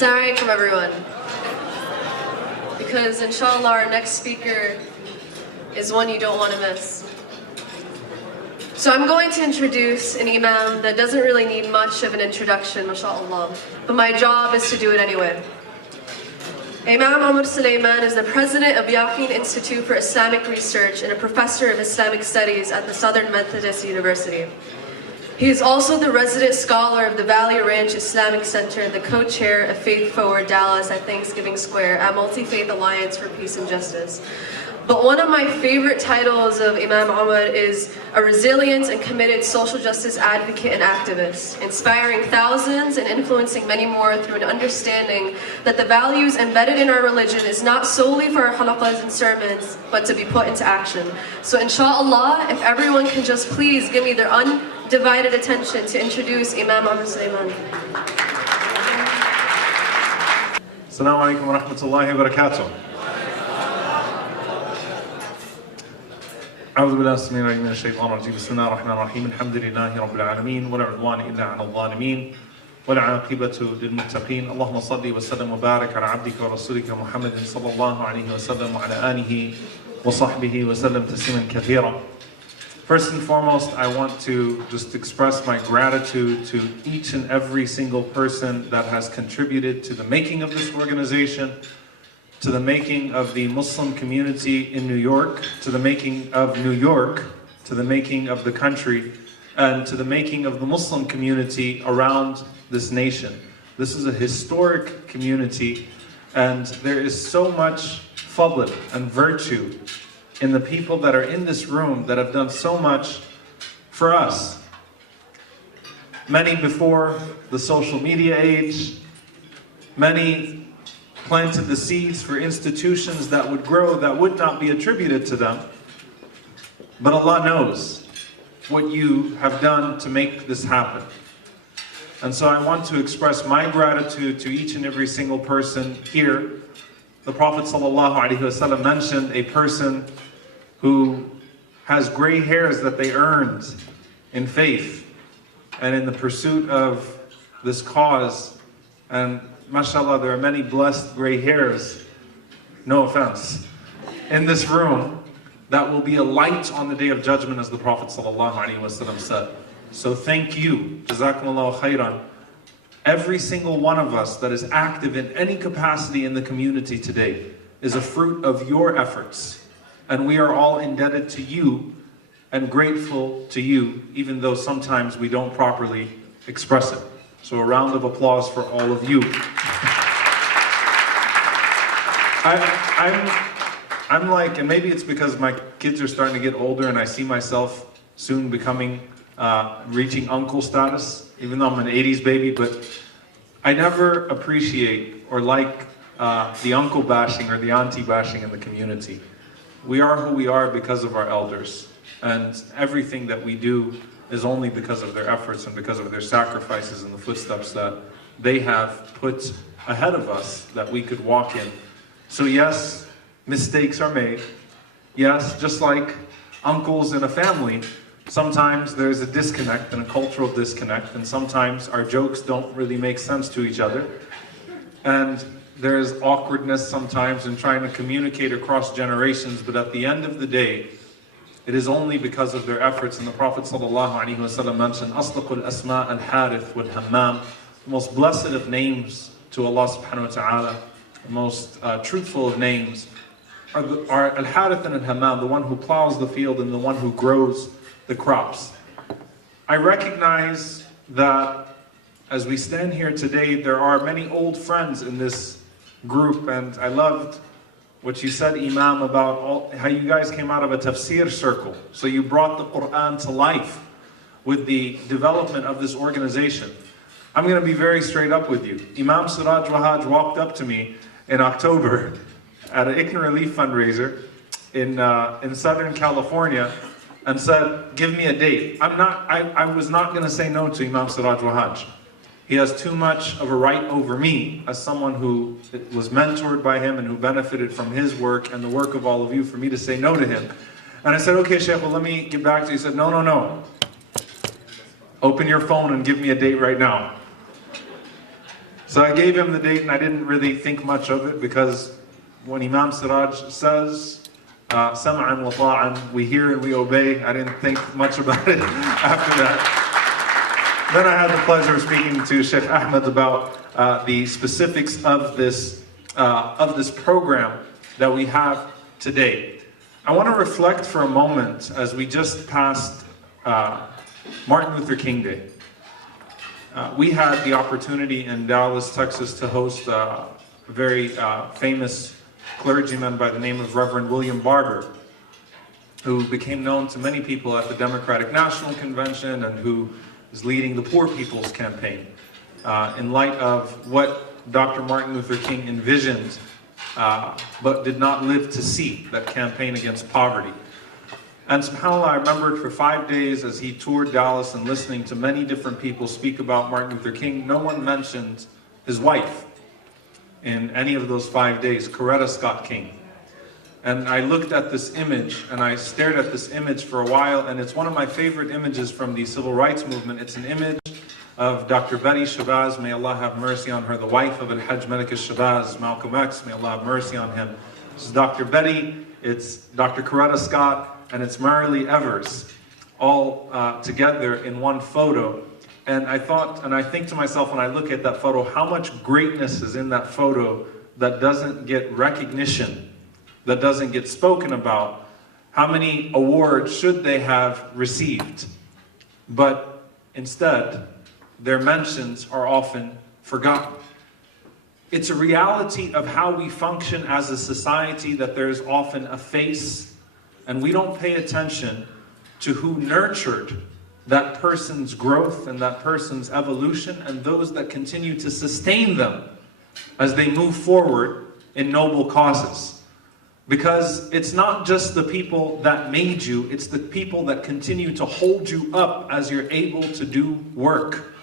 Assalamu alaikum everyone. Because inshallah our next speaker is one you don't want to miss. So I'm going to introduce an Imam that doesn't really need much of an introduction, mashallah, but my job is to do it anyway. Imam SULEMAN is the president of Yaqeen Institute for Islamic Research and a professor of Islamic Studies at the Southern Methodist University. He is also the resident scholar of the Valley Ranch Islamic Center and the co-chair of Faith Forward Dallas at Thanksgiving Square at Multi-Faith Alliance for Peace and Justice. But one of my favorite titles of Imam Ahmad is a resilient and committed social justice advocate and activist, inspiring thousands and influencing many more through an understanding that the values embedded in our religion is not solely for our halaqas and sermons, but to be put into action. So inshallah, if everyone can just please give me their undivided attention to introduce Imam SULEMAN. Assalamu alaikum wa rahmatullahi wa barakatuh. أعوذ بالله السميع العليم من الشيطان الرجيم بسم الله الرحمن الرحيم الحمد لله رب العالمين ولا عدوان إلا على الظالمين والعاقبة للمتقين اللهم صل وسلم وبارك على عبدك ورسولك محمد صلى الله عليه وسلم وعلى آله وصحبه وسلم تسليما كثيرا. First and foremost, I want to just express my gratitude to each and every single person that has contributed to the making of this organization, to the making of the Muslim community in New York, to the making of New York, to the making of the country, and to the making of the Muslim community around this nation. This is a historic community, and there is so much fadl and virtue in the people that are in this room that have done so much for us. Many before the social media age, many planted the seeds for institutions that would grow that would not be attributed to them. But Allah knows what you have done to make this happen. And so I want to express my gratitude to each and every single person here. The Prophet ﷺ mentioned a person who has gray hairs that they earned in faith and in the pursuit of this cause. And mashallah, there are many blessed gray hairs, no offense, in this room that will be a light on the Day of Judgment, as the Prophet ﷺ said. So thank you, Jazakumullahu khairan. Every single one of us that is active in any capacity in the community today is a fruit of your efforts. And we are all indebted to you and grateful to you, even though sometimes we don't properly express it. So a round of applause for all of you. I'm like, and maybe it's because my kids are starting to get older and I see myself soon becoming, reaching uncle status, even though I'm an 80s baby, but I never appreciate or like the uncle bashing or the auntie bashing in the community. We are who we are because of our elders, and everything that we do is only because of their efforts and because of their sacrifices and the footsteps that they have put ahead of us that we could walk in. So yes, mistakes are made. Yes, just like uncles in a family, sometimes there's a disconnect and a cultural disconnect, and sometimes our jokes don't really make sense to each other. And there's awkwardness sometimes in trying to communicate across generations, but at the end of the day, it is only because of their efforts. And the Prophet ﷺ mentioned, Asdaqul Asma al-Harith wal-Hammam, the most blessed of names to Allah subhanahu wa ta'ala, the most truthful of names, are al-Harith and al-Hammam, the one who plows the field and the one who grows the crops. I recognize that as we stand here today, there are many old friends in this group, and I loved what you said, Imam, about how you guys came out of a tafsir circle. So you brought the Quran to life with the development of this organization. I'm going to be very straight up with you. Imam Siraj Wahaj walked up to me in October at an ICNA Relief fundraiser in Southern California and said, give me a date. I was not going to say no to Imam Siraj Wahaj. He has too much of a right over me as someone who was mentored by him and who benefited from his work and the work of all of you for me to say no to him. And I said, okay, Sheikh, well, let me get back to you. He said, no. Open your phone and give me a date right now. So I gave him the date, and I didn't really think much of it, because when Imam Siraj says, Sam'an wa ta'an, we hear and we obey, I didn't think much about it after that. Then I had the pleasure of speaking to Sheikh Ahmed about the specifics of this program that we have today. I want to reflect for a moment as we just passed Martin Luther King Day. We had the opportunity in Dallas, Texas to host a very famous clergyman by the name of Reverend William Barber, who became known to many people at the Democratic National Convention and who is leading the Poor People's Campaign in light of what Dr. Martin Luther King envisioned but did not live to see, that campaign against poverty. And subhanAllah, I remembered for 5 days as he toured Dallas and listening to many different people speak about Martin Luther King, no one mentioned his wife in any of those 5 days, Coretta Scott King. And I looked at this image, and I stared at this image for a while, and it's one of my favorite images from the civil rights movement. It's an image of Dr. Betty Shabazz, may Allah have mercy on her, the wife of Al-Hajj Malik Shabazz, Malcolm X, may Allah have mercy on him. This is Dr. Betty, it's Dr. Coretta Scott, and it's Marilee Evers, all together in one photo. And I thought, and I think to myself when I look at that photo, how much greatness is in that photo that doesn't get recognition, that doesn't get spoken about. How many awards should they have received? But instead, their mentions are often forgotten. It's a reality of how we function as a society that there's often a face, and we don't pay attention to who nurtured that person's growth and that person's evolution, and those that continue to sustain them as they move forward in noble causes. Because it's not just the people that made you, it's the people that continue to hold you up as you're able to do work,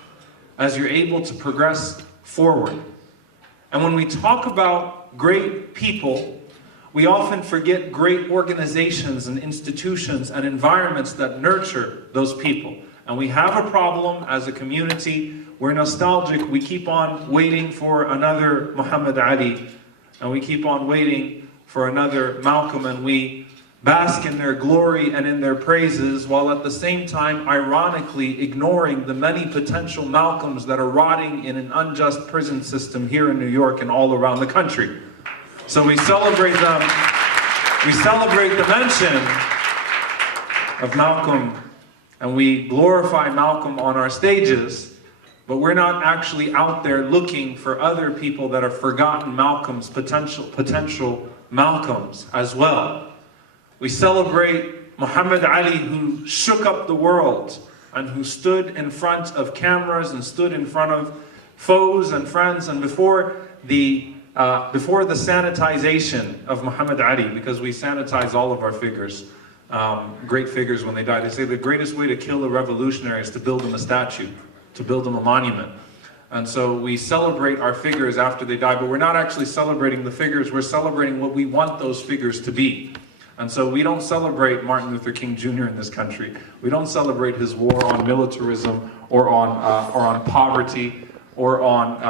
as you're able to progress forward. And when we talk about great people, we often forget great organizations and institutions and environments that nurture those people. And we have a problem as a community. We're nostalgic. We keep on waiting for another Muhammad Ali, and we keep on waiting for another Malcolm, and we bask in their glory and in their praises, while at the same time ironically ignoring the many potential Malcolms that are rotting in an unjust prison system here in New York and all around the country. So we celebrate them, we celebrate the mention of Malcolm, and we glorify Malcolm on our stages, but we're not actually out there looking for other people that are forgotten Malcolms, potential Malcolms as well. We celebrate Muhammad Ali, who shook up the world and who stood in front of cameras and stood in front of foes and friends, and before the sanitization of Muhammad Ali, because we sanitize all of our figures, great figures when they die. They say the greatest way to kill a revolutionary is to build him a statue, to build him a monument. And so we celebrate our figures after they die, but we're not actually celebrating the figures, we're celebrating what we want those figures to be. And so we don't celebrate Martin Luther King Jr. in this country. We don't celebrate his war on militarism or on poverty or on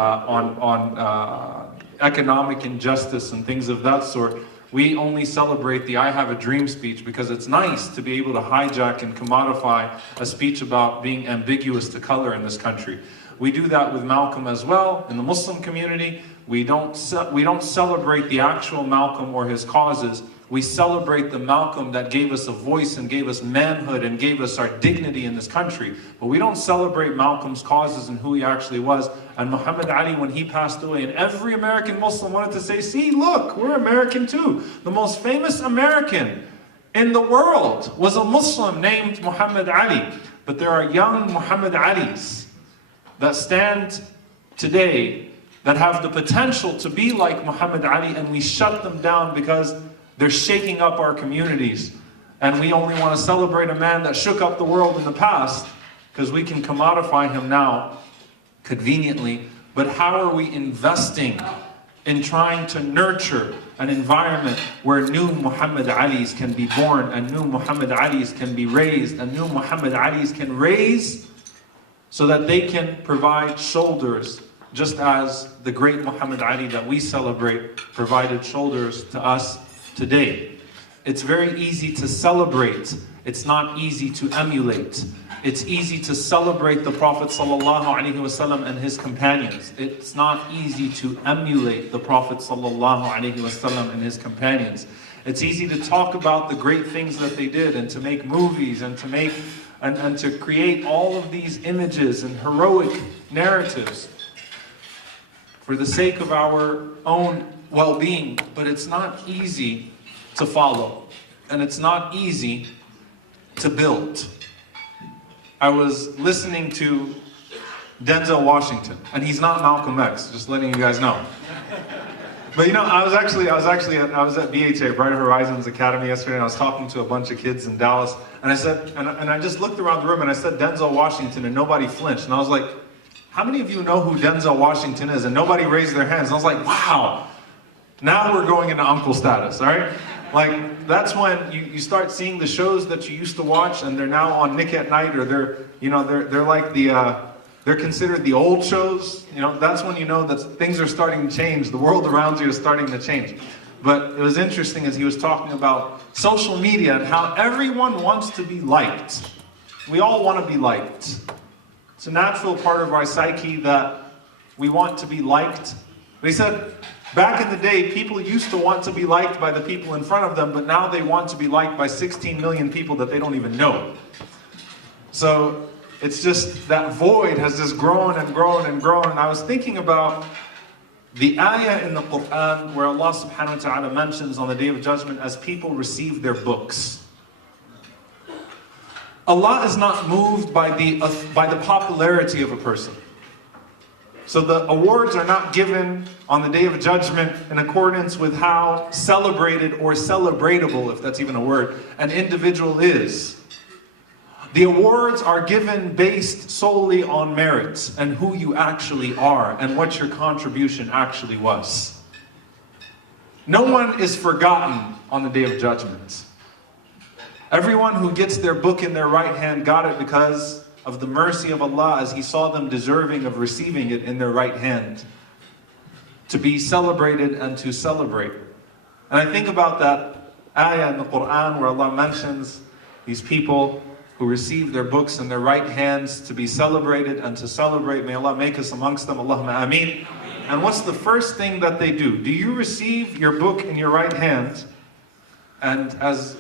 economic injustice and things of that sort. We only celebrate the I Have a Dream speech because it's nice to be able to hijack and commodify a speech about being ambiguous to color in this country. We do that with Malcolm as well. In the Muslim community, we don't celebrate the actual Malcolm or his causes. We celebrate the Malcolm that gave us a voice and gave us manhood and gave us our dignity in this country. But we don't celebrate Malcolm's causes and who he actually was. And Muhammad Ali, when he passed away, and every American Muslim wanted to say, see, look, we're American too. The most famous American in the world was a Muslim named Muhammad Ali. But there are young Muhammad Alis that stand today that have the potential to be like Muhammad Ali, and we shut them down because they're shaking up our communities. And we only want to celebrate a man that shook up the world in the past because we can commodify him now conveniently. But how are we investing in trying to nurture an environment where new Muhammad Alis can be born, and new Muhammad Alis can be raised, and new Muhammad Alis can raise so that they can provide shoulders just as the great Muhammad Ali that we celebrate provided shoulders to us today. It's very easy to celebrate. It's not easy to emulate. It's easy to celebrate the Prophet ﷺ and his companions. It's not easy to emulate the Prophet ﷺ and his companions. It's easy to talk about the great things that they did and to make movies and to make and to create all of these images and heroic narratives for the sake of our own well-being. But it's not easy to follow, and it's not easy to build. I was listening to Denzel Washington, and he's not Malcolm X, just letting you guys know. But you know, I was at BHA, Brighter Horizons Academy yesterday, and I was talking to a bunch of kids in Dallas, and I said, and I just looked around the room and I said Denzel Washington, and nobody flinched. And I was like, how many of you know who Denzel Washington is? And nobody raised their hands. And I was like, wow, now we're going into uncle status, all right? Like, that's when you start seeing the shows that you used to watch, and they're now on Nick at Night, or they're like they're considered the old shows. You know, that's when you know that things are starting to change. The world around you is starting to change. But it was interesting as he was talking about social media and how everyone wants to be liked. We all want to be liked. It's a natural part of our psyche that we want to be liked. But he said, back in the day, people used to want to be liked by the people in front of them, but now they want to be liked by 16 million people that they don't even know. So it's just that void has just grown and grown and grown. And I was thinking about the ayah in the Quran where Allah subhanahu wa ta'ala mentions on the Day of Judgment as people receive their books. Allah is not moved by the popularity of a person. So the awards are not given on the Day of Judgment in accordance with how celebrated or celebratable, if that's even a word, an individual is. The awards are given based solely on merits and who you actually are and what your contribution actually was. No one is forgotten on the Day of Judgment. Everyone who gets their book in their right hand got it because of the mercy of Allah as He saw them deserving of receiving it in their right hand, to be celebrated and to celebrate. And I think about that ayah in the Quran where Allah mentions these people who receive their books in their right hands to be celebrated and to celebrate. May Allah make us amongst them. Allahumma ameen. And what's the first thing that they do? Do you receive your book in your right hand? And as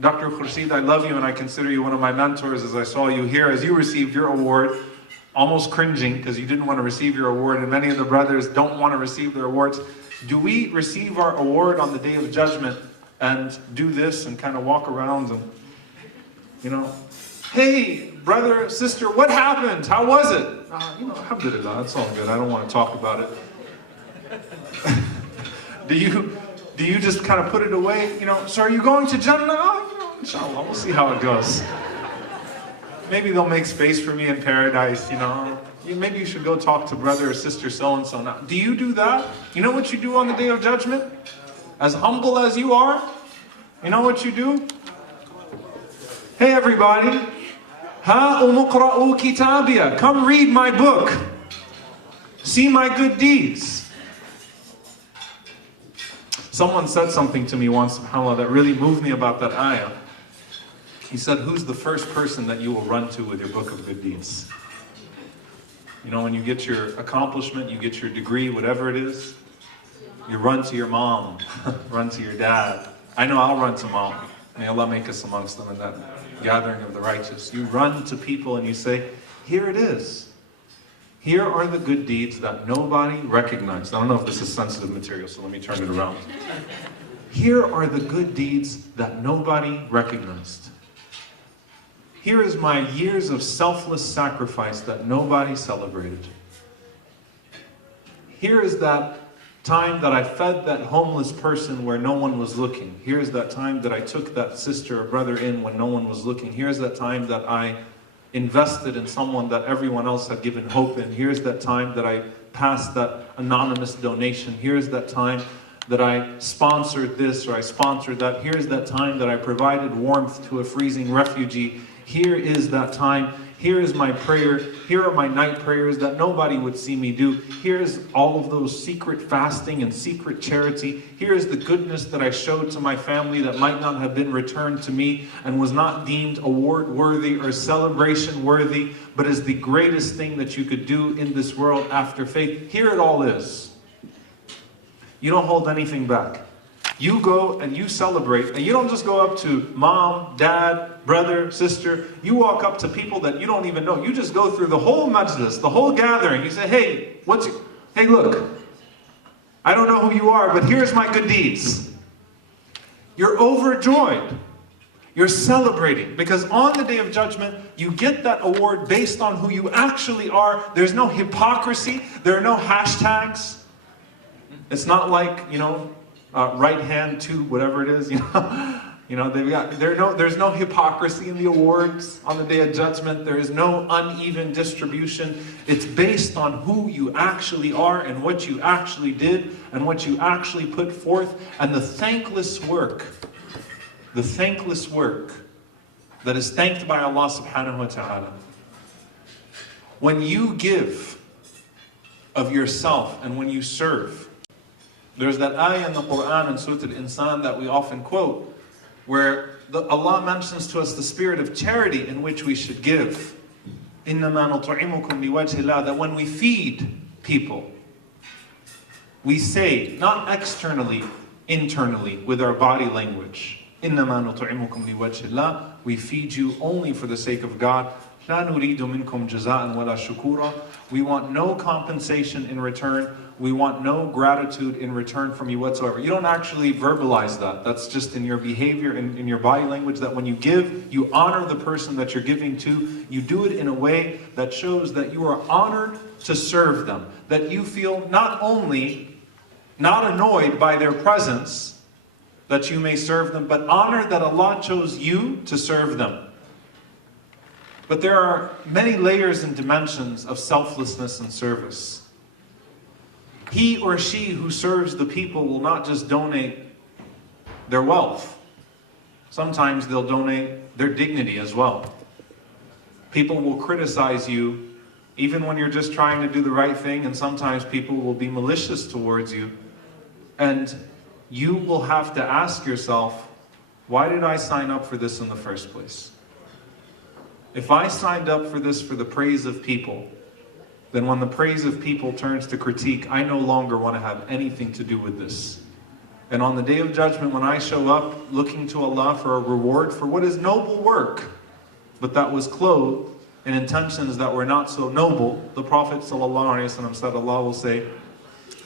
Dr. Khurshid, I love you and I consider you one of my mentors, as I saw you here, as you received your award, almost cringing because you didn't want to receive your award, and many of the brothers don't want to receive their awards. Do we receive our award on the Day of Judgment and do this and kind of walk around and, you know, hey, brother, sister, what happened? How was it? You know, alhamdulillah, it's all good. I don't want to talk about it. Do you just kind of put it away? You know, so are you going to Jannah? Oh, you know, inshallah, we'll see how it goes. Maybe they'll make space for me in paradise, you know. Maybe you should go talk to brother or sister so-and-so now. Do you do that? You know what you do on the Day of Judgment? As humble as you are, you know what you do? Hey everybody, kitabia, come read my book. See my good deeds. Someone said something to me once, subhanAllah, that really moved me about that ayah. He said, who's the first person that you will run to with your book of good deeds? You know, when you get your accomplishment, you get your degree, whatever it is, you run to your mom, run to your dad. I know I'll run to mom. May Allah make us amongst them in that gathering of the righteous. You run to people and you say, here it is. Here are the good deeds that nobody recognized. I don't know if this is sensitive material, so let me turn it around. Here are the good deeds that nobody recognized. Here is my years of selfless sacrifice that nobody celebrated. Here is that time that I fed that homeless person where no one was looking. Here's that time that I took that sister or brother in when no one was looking. Here's that time that I invested in someone that everyone else had given hope in. Here's that time that I passed that anonymous donation. Here's that time that I sponsored this or I sponsored that. Here's that time that I provided warmth to a freezing refugee. Here is that time. Here is my prayer. Here are my night prayers that nobody would see me do. Here's all of those secret fasting and secret charity. Here is the goodness that I showed to my family that might not have been returned to me and was not deemed award worthy or celebration worthy, but is the greatest thing that you could do in this world after faith. Here it all is. You don't hold anything back. You go and you celebrate, and you don't just go up to mom, dad, brother, sister. You walk up to people that you don't even know. You just go through the whole majlis, the whole gathering. You say, hey, hey, look, I don't know who you are, but here's my good deeds. You're overjoyed. You're celebrating, because on the day of judgment, you get that award based on who you actually are. There's no hypocrisy. There are no hashtags. It's not like, right hand to whatever it is, there's no hypocrisy in the awards on the day of judgment. There is no uneven distribution. It's based on who you actually are and what you actually did and what you actually put forth, and the thankless work that is thanked by Allah subhanahu wa ta'ala. When you give of yourself and when you serve, there's that ayah in the Quran in Surah Al-Insan that we often quote, where Allah mentions to us the spirit of charity in which we should give. إِنَّمَا نُطْعِمُكُمْ لِوَجْهِ اللَّهِ. That when we feed people, we say, not externally, internally, with our body language, إِنَّمَا نُطْعِمُكُمْ لِوَجْهِ اللَّهِ. We feed you only for the sake of God. لَا نُرِيدُ مِنْكُمْ جَزَاءً وَلَا شُكُورًا. We want no compensation in return. We want no gratitude in return from you whatsoever. You don't actually verbalize that. That's just in your behavior, in your body language, that when you give, you honor the person that you're giving to. You do it in a way that shows that you are honored to serve them. That you feel not only not annoyed by their presence, that you may serve them, but honored that Allah chose you to serve them. But there are many layers and dimensions of selflessness and service. He or she who serves the people will not just donate their wealth. Sometimes they'll donate their dignity as well. People will criticize you even when you're just trying to do the right thing, and sometimes people will be malicious towards you. And you will have to ask yourself, why did I sign up for this in the first place? If I signed up for this for the praise of people, then when the praise of people turns to critique, I no longer want to have anything to do with this. And on the day of judgment, when I show up looking to Allah for a reward for what is noble work, but that was clothed in intentions that were not so noble, the Prophet ﷺ said, Allah will say,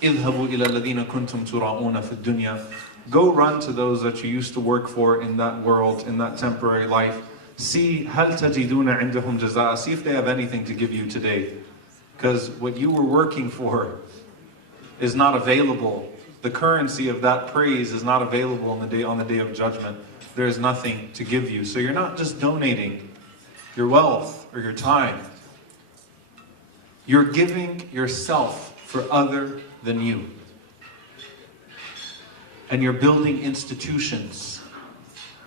اذهبوا إلى الذين كنتم تراؤون في الدنيا. Go run to those that you used to work for in that world, in that temporary life. See, هل تجدون عندهم جزاء. See if they have anything to give you today. Because what you were working for is not available. The currency of that praise is not available on the day of judgment. There is nothing to give you. So you're not just donating your wealth or your time. You're giving yourself for other than you. And you're building institutions.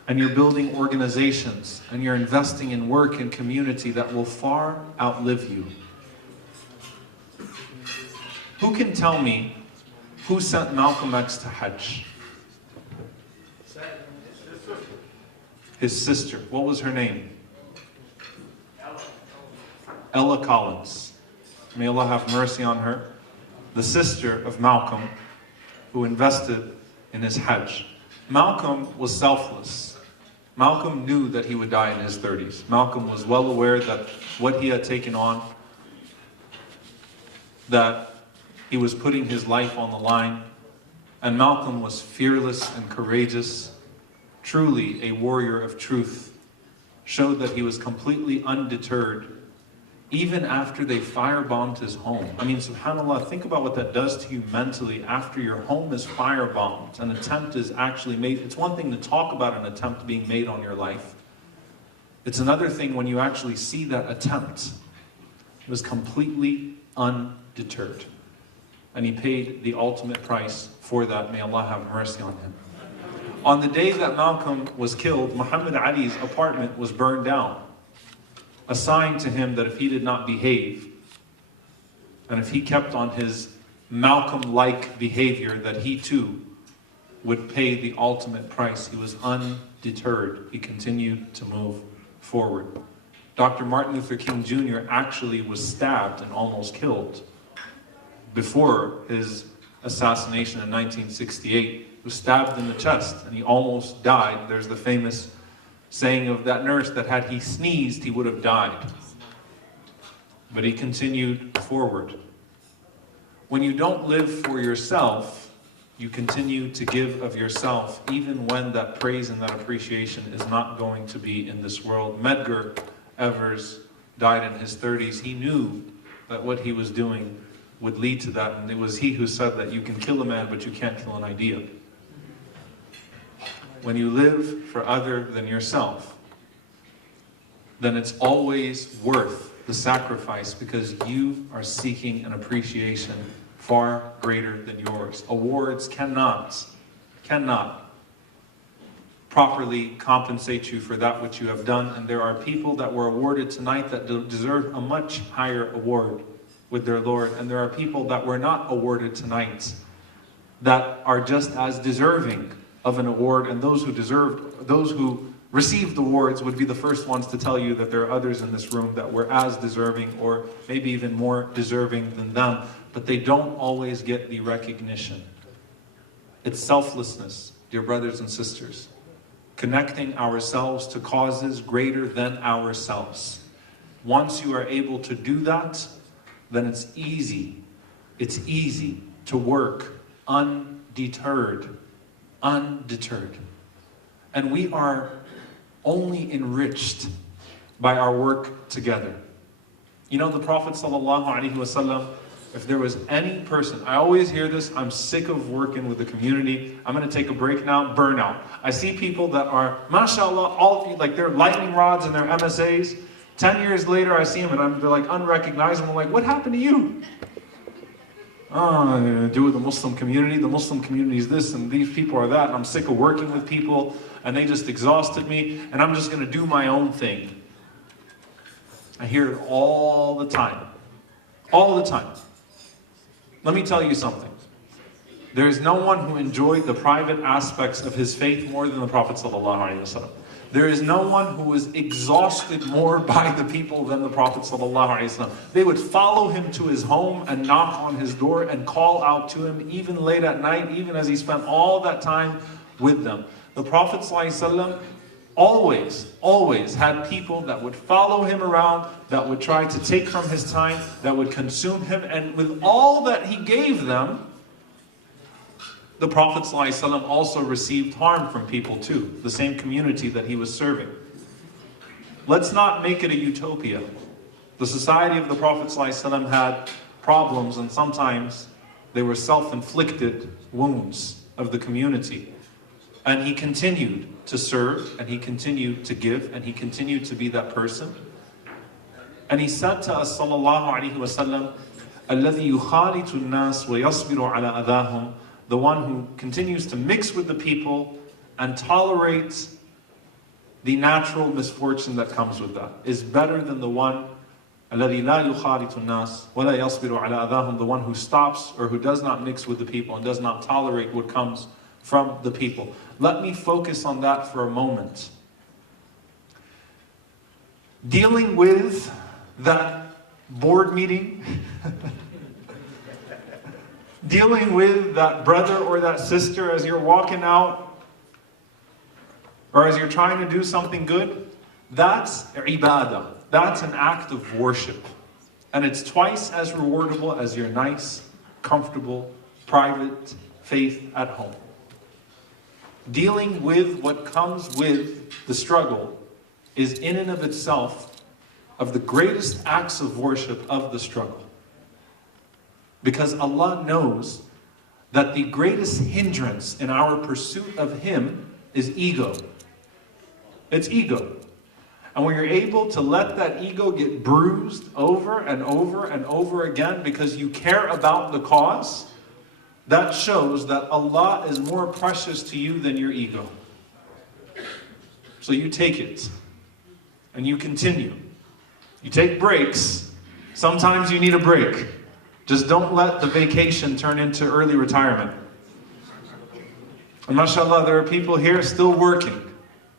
And you're building organizations. And you're investing in work and community that will far outlive you. Who can tell me who sent Malcolm X to Hajj? His sister. What was her name? Ella Collins. May Allah have mercy on her. The sister of Malcolm, who invested in his Hajj. Malcolm was selfless. Malcolm knew that he would die in his 30s. Malcolm was well aware that what he had taken on, that he was putting his life on the line. And Malcolm was fearless and courageous, truly a warrior of truth. Showed that he was completely undeterred, even after they firebombed his home. I mean, subhanAllah, think about what that does to you mentally after your home is firebombed. An attempt is actually made. It's one thing to talk about an attempt being made on your life. It's another thing when you actually see that attempt. He was completely undeterred. And he paid the ultimate price for that. May Allah have mercy on him. On the day that Malcolm was killed, Muhammad Ali's apartment was burned down. assigned to him that if he did not behave, and if he kept on his Malcolm-like behavior, that he too would pay the ultimate price. He was undeterred. He continued to move forward. Dr. Martin Luther King Jr. actually was stabbed and almost killed before his assassination in 1968. He was stabbed in the chest and he almost died. There's the famous saying of that nurse that had he sneezed, he would have died. But he continued forward. When you don't live for yourself, you continue to give of yourself, even when that praise and that appreciation is not going to be in this world. Medgar Evers died in his 30s. He knew that what he was doing would lead to that, and it was he who said that you can kill a man, but you can't kill an idea. When you live for other than yourself, then it's always worth the sacrifice, because you are seeking an appreciation far greater than yours. Awards cannot properly compensate you for that which you have done, and there are people that were awarded tonight that deserve a much higher award with their Lord, and there are people that were not awarded tonight that are just as deserving of an award, and those who received awards would be the first ones to tell you that there are others in this room that were as deserving or maybe even more deserving than them, but they don't always get the recognition. It's selflessness, dear brothers and sisters. Connecting ourselves to causes greater than ourselves. Once you are able to do that, then it's easy to work undeterred. And we are only enriched by our work together. You know, the Prophet ﷺ, if there was any person, I always hear this, I'm sick of working with the community, I'm going to take a break now, burnout. I see people that are, mashallah, all of you, like they're lightning rods and they're MSAs. 10 years later, I see them and they're like unrecognizable. I'm like, what happened to you? Oh, do with the Muslim community. The Muslim community is this and these people are that. And I'm sick of working with people and they just exhausted me and I'm just going to do my own thing. I hear it all the time. All the time. Let me tell you something. There is no one who enjoyed the private aspects of his faith more than the Prophet ﷺ. There is no one who was exhausted more by the people than the Prophet ﷺ. They would follow him to his home and knock on his door and call out to him even late at night, even as he spent all that time with them. The Prophet ﷺ always had people that would follow him around, that would try to take from his time, that would consume him, and with all that he gave them, the Prophet ﷺ also received harm from people too, the same community that he was serving. Let's not make it a utopia. The society of the Prophet ﷺ had problems, and sometimes they were self-inflicted wounds of the community. And he continued to serve, and he continued to give, and he continued to be that person. And he said to us, sallallahu alaihi wasallam, الَّذِي يُخَالِطُ النَّاسِ وَيَصْبِرُ عَلَى أَذَاهُمْ, the one who continues to mix with the people and tolerates the natural misfortune that comes with that, is better than the one الَّذِي لَا يُخَالِطُ النَّاسِ وَلَا يَصْبِرُ عَلَى أَذَاهُمْ, the one who stops or who does not mix with the people and does not tolerate what comes from the people. Let me focus on that for a moment. Dealing with that board meeting, dealing with that brother or that sister as you're walking out, or as you're trying to do something good, that's ibadah. That's an act of worship. And it's twice as rewardable as your nice, comfortable, private faith at home. Dealing with what comes with the struggle is in and of itself of the greatest acts of worship of the struggle. Because Allah knows that the greatest hindrance in our pursuit of Him is ego. It's ego. And when you're able to let that ego get bruised over and over and over again because you care about the cause, that shows that Allah is more precious to you than your ego. So you take it and you continue. You take breaks. Sometimes you need a break. Just don't let the vacation turn into early retirement. And mashallah, there are people here still working.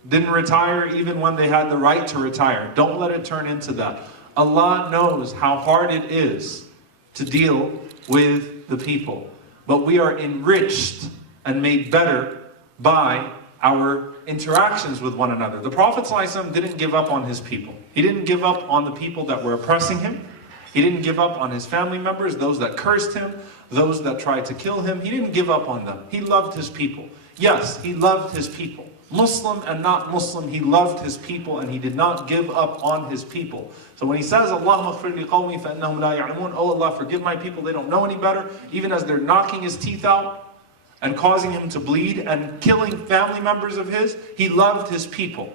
Didn't retire even when they had the right to retire. Don't let it turn into that. Allah knows how hard it is to deal with the people. But we are enriched and made better by our interactions with one another. The Prophet ﷺ didn't give up on his people. He didn't give up on the people that were oppressing him. He didn't give up on his family members, those that cursed him, those that tried to kill him. He didn't give up on them. He loved his people. Yes, he loved his people. Muslim and not Muslim, he loved his people and he did not give up on his people. So when he says, Allahumma ighfir li qawmi fa innahum la ya'lamun, oh Allah, forgive my people, they don't know any better, even as they're knocking his teeth out and causing him to bleed and killing family members of his, he loved his people.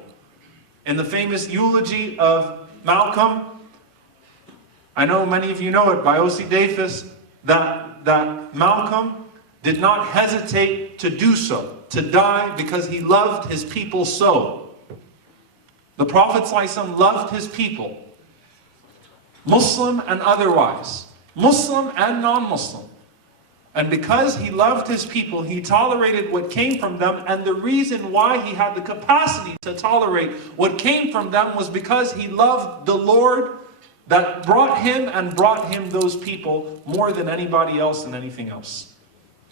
In the famous eulogy of Malcolm, I know many of you know it, by O.C. Davis, that Malcolm did not hesitate to do so, to die because he loved his people so. The Prophet ﷺ loved his people, Muslim and otherwise, Muslim and non-Muslim. And because he loved his people, he tolerated what came from them, and the reason why he had the capacity to tolerate what came from them was because he loved the Lord that brought him those people more than anybody else and anything else.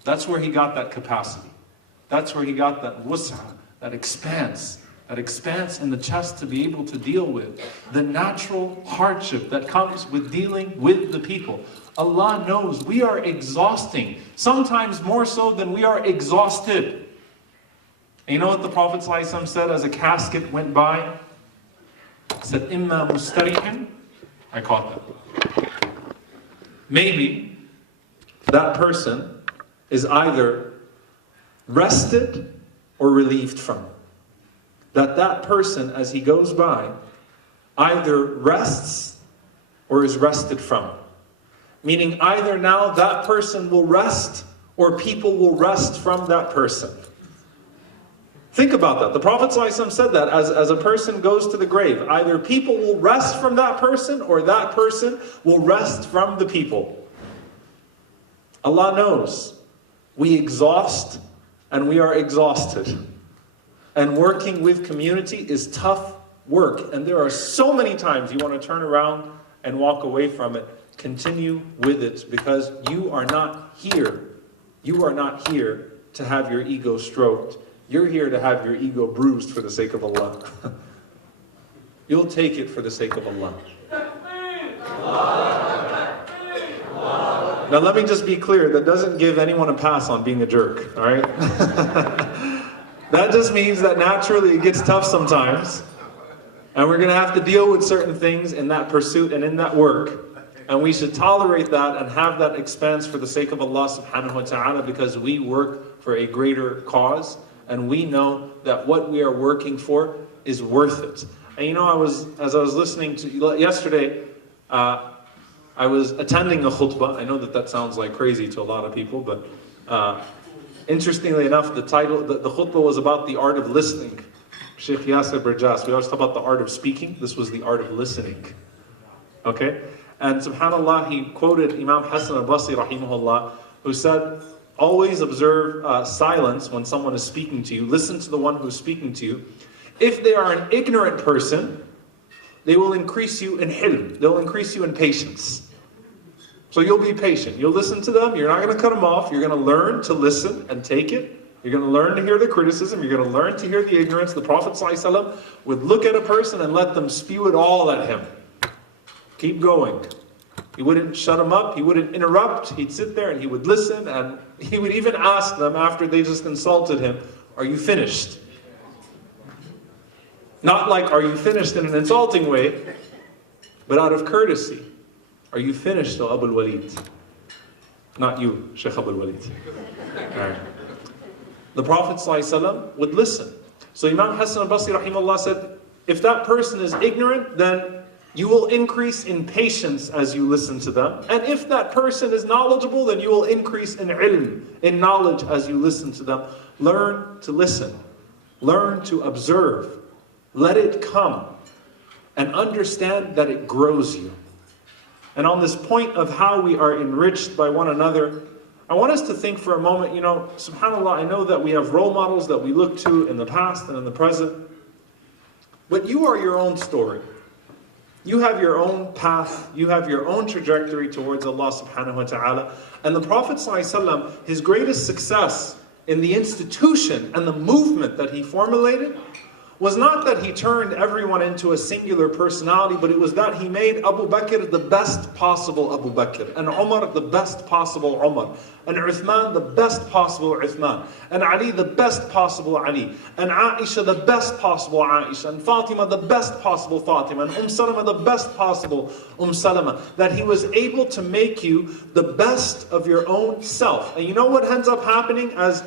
That's where he got that capacity. That's where he got that wus'a, that expanse in the chest to be able to deal with the natural hardship that comes with dealing with the people. Allah knows we are exhausting, sometimes more so than we are exhausted. And you know what the Prophet ﷺ said as a casket went by? He said, Imma mustarihin. I caught that. Maybe that person is either rested or relieved from. That person, as he goes by, either rests or is rested from. Meaning either now that person will rest or people will rest from that person. Think about that. The Prophet ﷺ said that as a person goes to the grave, either people will rest from that person or that person will rest from the people. Allah knows we exhaust and we are exhausted. And working with community is tough work. And there are so many times you want to turn around and walk away from it. Continue with it, because you are not here. You are not here to have your ego stroked. You're here to have your ego bruised for the sake of Allah. You'll take it for the sake of Allah. Now let me just be clear, that doesn't give anyone a pass on being a jerk, alright? That just means that naturally it gets tough sometimes, and we're going to have to deal with certain things in that pursuit and in that work. And we should tolerate that and have that expanse for the sake of Allah subhanahu wa ta'ala, because we work for a greater cause, and we know that what we are working for is worth it. And you know, as I was listening to yesterday, I was attending a khutbah. I know that sounds like crazy to a lot of people, but interestingly enough, the khutbah was about the art of listening. Sheikh Yasser Burjas, we always talk about the art of speaking. This was the art of listening. Okay? And subhanAllah, he quoted Imam Hassan al-Basri rahimahullah, who said, always observe silence when someone is speaking to you. Listen to the one who's speaking to you. If they are an ignorant person, they will increase you in hilm. They'll increase you in patience. So you'll be patient. You'll listen to them. You're not going to cut them off. You're going to learn to listen and take it. You're going to learn to hear the criticism. You're going to learn to hear the ignorance. The Prophet ﷺ would look at a person and let them spew it all at him. Keep going. He wouldn't shut them up. He wouldn't interrupt. He'd sit there and he would listen, and he would even ask them after they just insulted him, are you finished? Not like, are you finished in an insulting way, but out of courtesy. Are you finished, O Abu al-Walid? Not you, Sheikh Abu al-Walid. Right. The Prophet ﷺ would listen. So Imam Hassan al-Basri rahimahullah said, if that person is ignorant, then you will increase in patience as you listen to them. And if that person is knowledgeable, then you will increase in ilm, in knowledge as you listen to them. Learn to listen. Learn to observe. Let it come. and understand that it grows you. And on this point of how we are enriched by one another, I want us to think for a moment, subhanAllah, I know that we have role models that we look to in the past and in the present, but you are your own story. You have your own path, you have your own trajectory towards Allah subhanahu wa ta'ala. And the Prophet ﷺ, his greatest success in the institution and the movement that he formulated was not that he turned everyone into a singular personality, but it was that he made Abu Bakr the best possible Abu Bakr, and Umar the best possible Umar, and Uthman the best possible Uthman, and Ali the best possible Ali, and Aisha the best possible Aisha, and Fatima the best possible Fatima, and Salama the best possible Salama. That he was able to make you the best of your own self. And you know what ends up happening as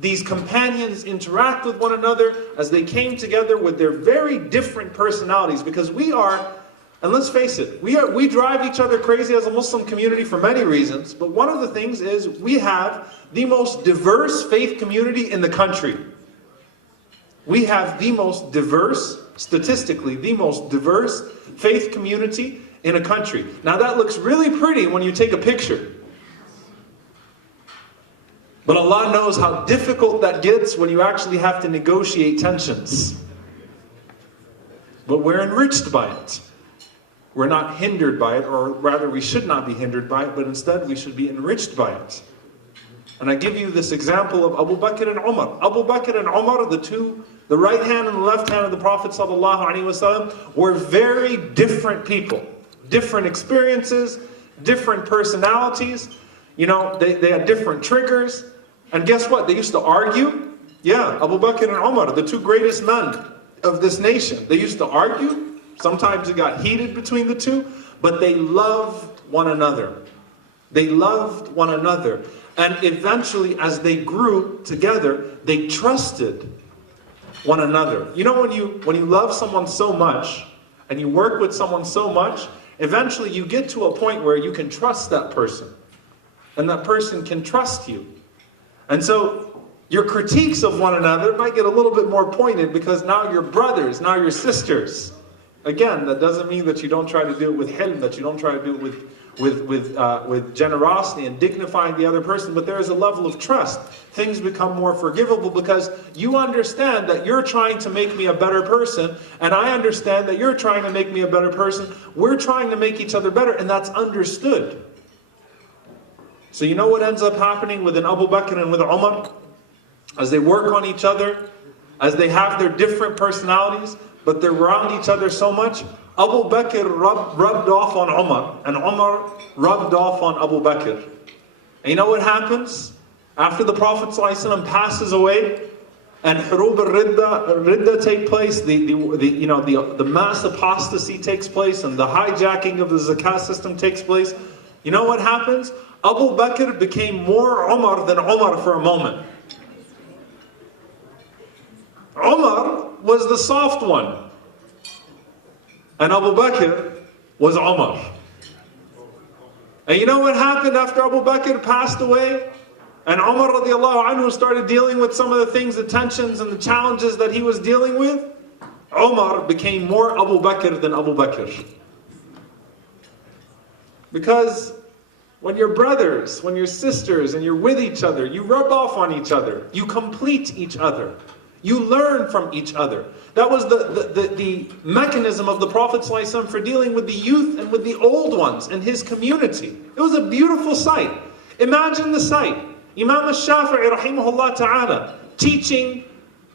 these companions interact with one another, as they came together with their very different personalities? Because we are, and let's face it, we drive each other crazy as a Muslim community for many reasons, but one of the things is we have the most diverse faith community in the country. We have the most diverse, statistically, the most diverse faith community in a country. Now that looks really pretty when you take a picture. But Allah knows how difficult that gets when you actually have to negotiate tensions. But we're enriched by it. We're not hindered by it, or rather we should not be hindered by it, but instead we should be enriched by it. And I give you this example of Abu Bakr and Umar. Abu Bakr and Umar, the right hand and the left hand of the Prophet ﷺ, were very different people. Different experiences, different personalities. They had different triggers. And guess what? They used to argue. Yeah, Abu Bakr and Umar, the two greatest men of this nation. They used to argue. Sometimes it got heated between the two. But they loved one another. They loved one another. And eventually, as they grew together, they trusted one another. When you love someone so much, and you work with someone so much, eventually you get to a point where you can trust that person. And that person can trust you. And so your critiques of one another might get a little bit more pointed, because now you're brothers, now you're sisters. Again, that doesn't mean that you don't try to do it with hilm, that you don't try to do it with generosity and dignifying the other person, but there is a level of trust. Things become more forgivable because you understand that you're trying to make me a better person, and I understand that you're trying to make me a better person. We're trying to make each other better, and that's understood. So you know what ends up happening with an Abu Bakr and with Umar? As they work on each other, as they have their different personalities, but they're around each other so much, Abu Bakr rubbed off on Umar, and Umar rubbed off on Abu Bakr. And you know what happens? After the Prophet ﷺ passes away, and Hurub al-Ridda take place, the mass apostasy takes place, and the hijacking of the zakah system takes place, you know what happens? Abu Bakr became more Umar than Umar for a moment. Umar was the soft one, and Abu Bakr was Umar. And you know what happened after Abu Bakr passed away? And Umar radiallahu anhu started dealing with some of the things, the tensions and the challenges that he was dealing with. Umar became more Abu Bakr than Abu Bakr. Because when you're brothers, when you're sisters, and you're with each other, you rub off on each other. You complete each other. You learn from each other. That was the mechanism of the Prophet ﷺ for dealing with the youth and with the old ones in his community. It was a beautiful sight. Imagine the sight. Imam al-Shafi'i rahimahullah ta'ala teaching,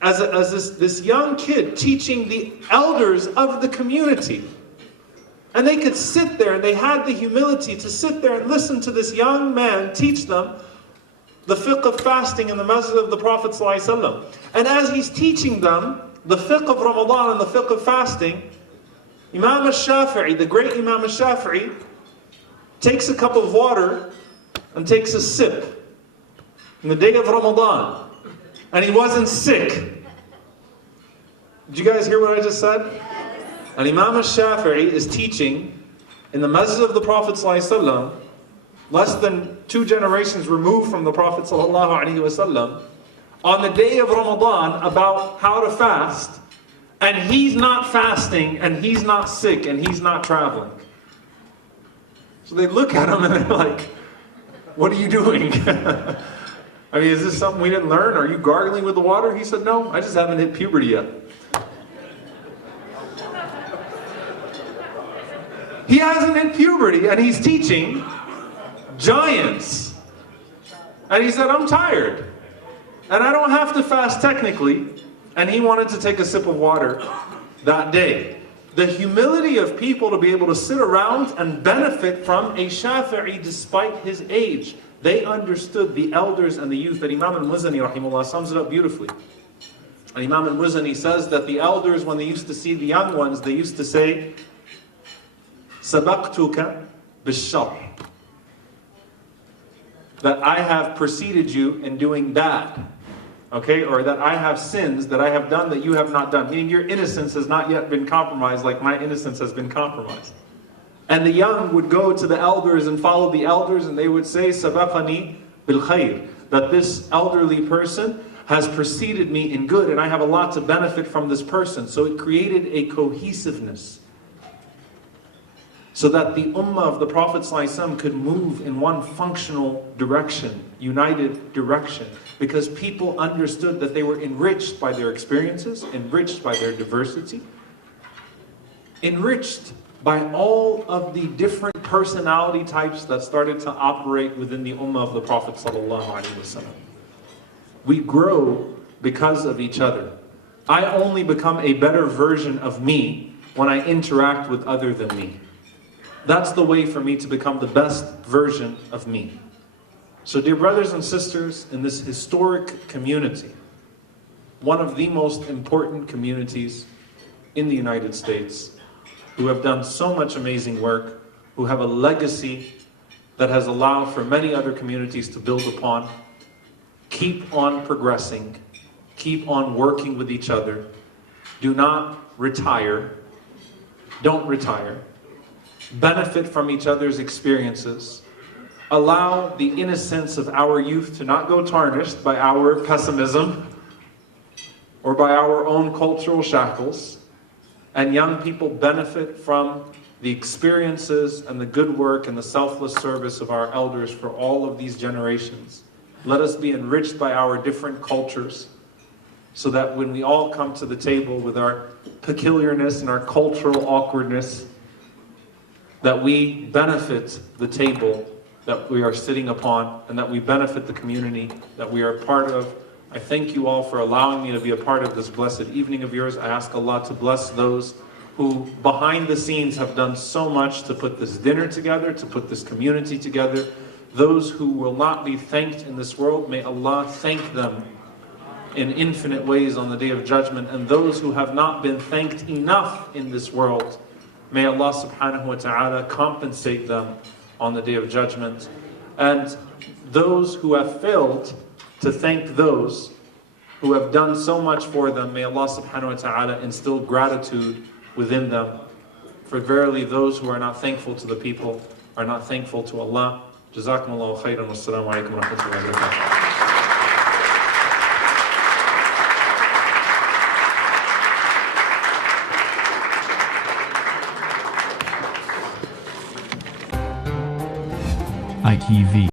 as this young kid, teaching the elders of the community. And they could sit there, and they had the humility to sit there and listen to this young man teach them the fiqh of fasting in the masjid of the Prophet ﷺ. And as he's teaching them the fiqh of Ramadan and the fiqh of fasting, Imam al-Shafi'i, the great Imam al-Shafi'i, takes a cup of water and takes a sip in the day of Ramadan. And he wasn't sick. Did you guys hear what I just said? And Imam al-Shafi'i is teaching in the masjid of the Prophet ﷺ, less than 2 generations removed from the Prophet ﷺ, on the day of Ramadan about how to fast. And he's not fasting, and he's not sick, and he's not traveling. So they look at him and they're like, what are you doing? I mean, is this something we didn't learn? Are you gargling with the water? He said, no, I just haven't hit puberty yet. He hasn't hit puberty, and he's teaching giants. And he said, I'm tired. And I don't have to fast technically. And he wanted to take a sip of water that day. The humility of people to be able to sit around and benefit from a Shafi'i despite his age. They understood the elders and the youth. And Imam al-Muzani rahimahullah sums it up beautifully. And Imam al-Muzani says that the elders, when they used to see the young ones, they used to say, Sabaqtuka bishar. That I have preceded you in doing bad. Okay, or that I have sins that I have done that you have not done. Meaning your innocence has not yet been compromised like my innocence has been compromised. And the young would go to the elders and follow the elders, and they would say, Sabaqani bil khair. That this elderly person has preceded me in good, and I have a lot to benefit from this person. So it created a cohesiveness. So that the ummah of the Prophet ﷺ could move in one functional direction, united direction. Because people understood that they were enriched by their experiences, enriched by their diversity, enriched by all of the different personality types that started to operate within the ummah of the Prophet ﷺ. We grow because of each other. I only become a better version of me when I interact with other than me. That's the way for me to become the best version of me. So dear brothers and sisters, in this historic community, one of the most important communities in the United States, who have done so much amazing work, who have a legacy that has allowed for many other communities to build upon, keep on progressing, keep on working with each other, do not retire, don't retire, benefit from each other's experiences, allow the innocence of our youth to not go tarnished by our pessimism or by our own cultural shackles, and young people benefit from the experiences and the good work and the selfless service of our elders for all of these generations. Let us be enriched by our different cultures, so that when we all come to the table with our peculiarness and our cultural awkwardness, that we benefit the table that we are sitting upon, and that we benefit the community that we are a part of. I thank you all for allowing me to be a part of this blessed evening of yours. I ask Allah to bless those who behind the scenes have done so much to put this dinner together, to put this community together. Those who will not be thanked in this world, may Allah thank them in infinite ways on the Day of Judgment. And those who have not been thanked enough in this world, may Allah subhanahu wa ta'ala compensate them on the Day of Judgment. And those who have failed to thank those who have done so much for them, may Allah subhanahu wa ta'ala instill gratitude within them. For verily those who are not thankful to the people are not thankful to Allah. Jazakumullahu khairan. Wassalamu alaikum wa rahmatullahi wa barakatuh. ITV